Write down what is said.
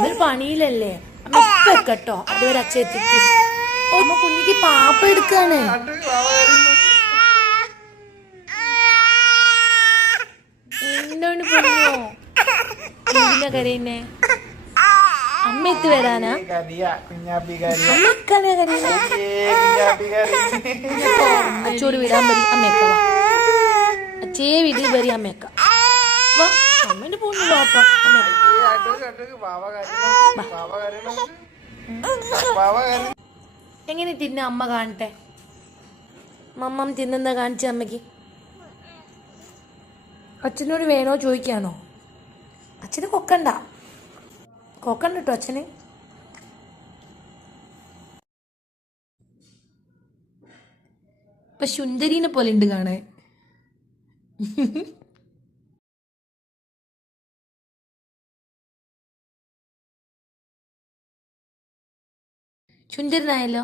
ഒരു പണിയിലല്ലേ? അമ്മ കേട്ടോ അതുവരെ അച്ഛ എത്തിക്ക്. അമ്മ കുഞ്ഞിക്ക് പാപ്പ എടുക്കാണ്. എന്താണ് പറഞ്ഞോ എന്തിനാ കരയുന്നേ? അമ്മ എത്തി വരാനാ? ഈ കരയ, കുഞ്ഞാപ്പി കരയ. അമ്മ എക്കാനാ കരയുന്നേ? ഏ, കുഞ്ഞാപ്പി കരയുന്നു. അച്ചോട് വിടാൻ പറ്റി അമ്മയൊക്കെ അച്ഛേ വിടി വരി. അമ്മയൊക്കെ വാ അമ്മേന്റെ പൊന്നു അപ്പ. അമ്മയൊക്കെ എങ്ങനെ തിന്ന അമ്മ കാണട്ടെ? മമ്മം തിന്നുന്ന കാണിച്ച അമ്മയ്ക്ക്. അച്ഛനോട് വേണോ ചോദിക്കാണോ അച്ഛന് കൊക്കണ്ട. കൊക്കണ്ട കേട്ടോ അച്ഛന്. ഇപ്പൊ സുന്ദരീനെ പോലെ ഉണ്ട് കാണാൻ. സുന്ദരനായല്ലോ